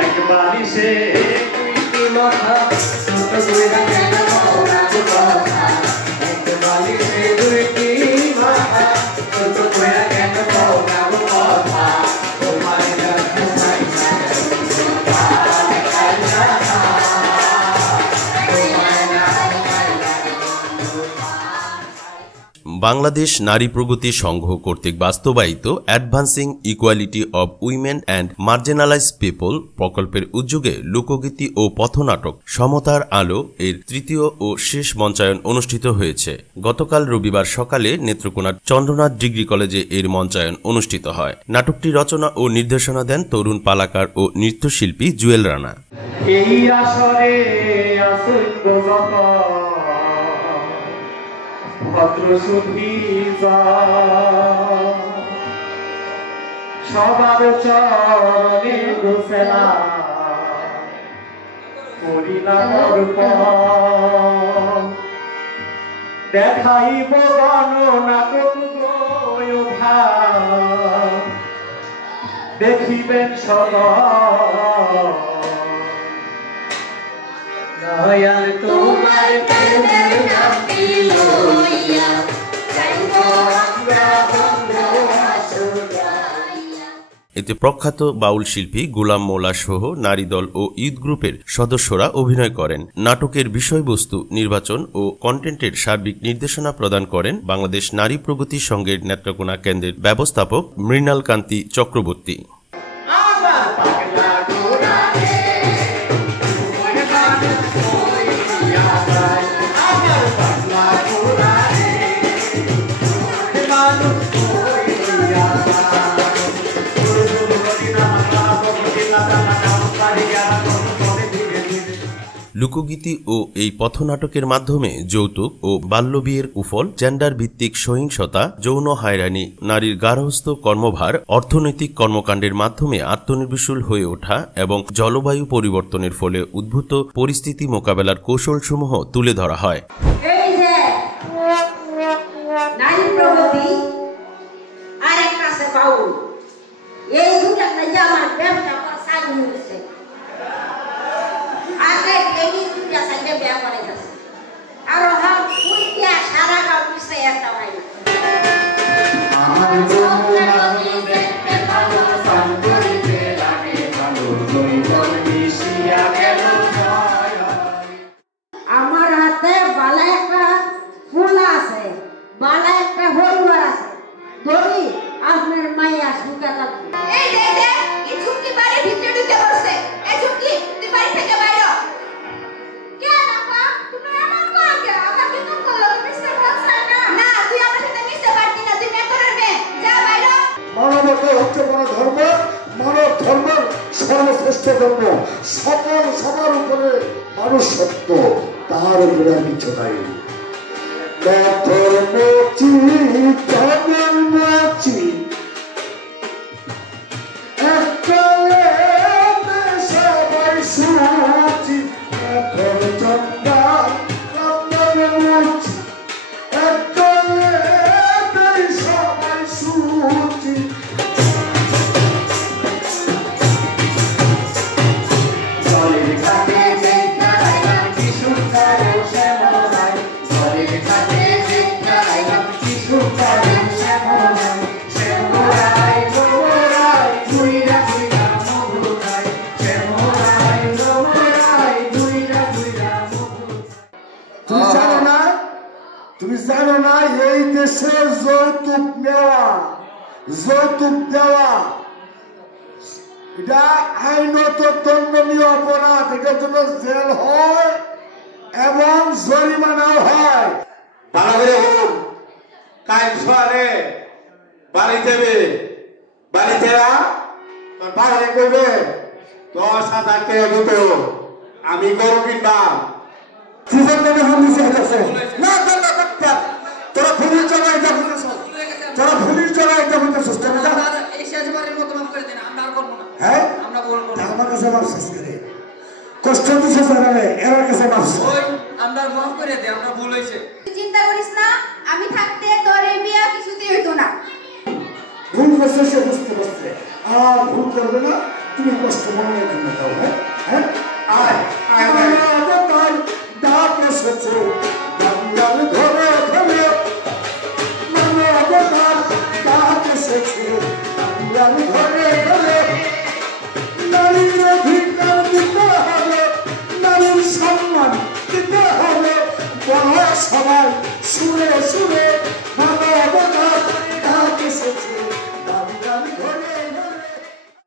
এক বালিশে দুইটি মাথা ছোট কইরা কেন মৌনা কথা এক বালিশে দুইটি মাথা ছোট কইরা কেন মৌনা কথা তোমার বাংলাদেশ নারী প্রগতি সংঘ কর্তৃক বাস্তবায়িত advancing equality of women and marginalise people প্রকল্পের উদ্যোগে লোকগীতি ও পথনাটক সমতার আলো এর তৃতীয় ও শেষ মঞ্চায়ন অনুষ্ঠিত হয়েছে। গতকাল রবিবার সকালে নেত্রকোনার চন্দ্রনাথ ডিগ্রি কলেজে এর মঞ্চায়ন অনুষ্ঠিত হয়। নাটকটি রচনা ও নির্দেশনা দেন তরুণ পালাকার ও নৃত্যশিল্পী জুয়েল রানা। এই আসরে সবার চরণে ঘোষণা করিলাম দেখাইব নাটক দেখিবেন সদা দয়াল তোমার প্রেমের নামটি লইয়া যাইব আমরা এতে প্রখ্যাত বাউল শিল্পী গোলাম মোল্লা সহ নারী দল ও ইউথ গ্রুপের সদস্যরা অভিনয় করেন। নাটকের বিষয়বস্তু নির্বাচন ও কন্টেন্টের সার্বিক নির্দেশনা প্রদান করেন বাংলাদেশ নারী প্রগতি সংঘের নেত্রকোনা কেন্দ্রের ব্যবস্থাপক মৃণাল কান্তি চক্রবর্তী। লোকগীতি ও এই পথনাটকের মাধ্যমে যৌতুক ও বাল্যবিয়ের কুফল, জেন্ডার ভিত্তিক সহিংসতা, যৌন হয়রানি, নারীর গার্হস্থ্য কর্মভার, অর্থনৈতিক কর্মকাণ্ডের মাধ্যমে আত্মনির্ভরশীল হয়ে ওঠা এবং জলবায়ু পরিবর্তনের ফলে উদ্ভূত পরিস্থিতি মোকাবেলার কৌশলসমূহ তুলে ধরা হয়। আমার হাতে বালা একটা ফুল আছে, বালা একটা হরিবার আছে, ধরি আপনার মাইয়া সুখা থাকবে। এই দে দে এই ঝুঁকি বাড়ি ভিতরে ঢুকে বসে। এই ঝুঁকি তুই বাড়ি থেকে বাইরে কেন আপা তুমি এমন করো কেন? আমার কি তুমি করলো মিস্টার বলছ না? না তুই আমার সাথে মিশতে পারতি না, তুই মেতরের মেয়ে, যা বাইরে। মানবতা হচ্ছে বড় ধর্ম, মানব ধর্ম সর্বশ্রেষ্ঠ ধর্ম, সকল সবার উপরে মানুষ সত্য, তার উপরে আর কিছু নাই। তুমি জানো না এই দেশে যৌতুক নেওয়া, যৌতুক দেওয়া এটা আইনত দণ্ডনীয় অপরাধ। এটার জন্য জেল হয় এবং জরিমানাও হয়। বাড়ি দেবে, বাড়ি দেয়া বাইরে করবে 10,000 টাকা দিতে। আমি গরু কিনবাম তোরা পুলিশ চড়াই তোরা পুলিশ চড়াই হ্যাঁ আমার কাছে মাফ করে কষ্ট দিছে জানালে এর কাছে মাফ আমরা মাফ করে দে, আমরা ভুল হইছে। চিন্তা করিস না, আমি থাকতে তোর এই বিয়া কিছুতেই হইতো না। ভুল করছে সে বুঝতে পারছে, আর ভুল করবে না, তুমি কষ্ট মনে এখানে দাও। হ্যাঁ হ্যাঁ আয় আয় আয় ডাক এসেছে বাংলার ঘরে ঘরে, মানবতার ডাক এসেছে বাংলার ঘরে ঘরে। নারীর অধিকার দিতে হবে, নারীর সম্মান দিতে হবে, বড় সবাই সুরে সুরে মানবতার ডাক এসেছে বাংলার ঘরে ঘরে।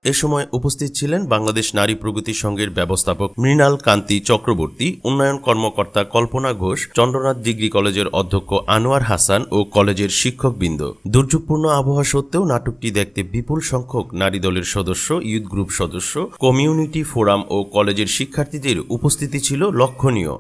এ সময় উপস্থিত ছিলেন বাংলাদেশ নারী প্রগতি সংঘের ব্যবস্থাপক মৃণাল কান্তি চক্রবর্তী, উন্নয়ন কর্মকর্তা কল্পনা ঘোষ, চন্দ্রনাথ ডিগ্রি কলেজের অধ্যক্ষ আনোয়ার হাসান ও কলেজের শিক্ষকবৃন্দ। দুর্যোগপূর্ণ আবহাওয়া সত্ত্বেও নাটকটি দেখতে বিপুল সংখ্যক নারী দলের সদস্য, ইউথ গ্রুপ সদস্য, কমিউনিটি ফোরাম ও কলেজের শিক্ষার্থীদের উপস্থিতি ছিল লক্ষণীয়।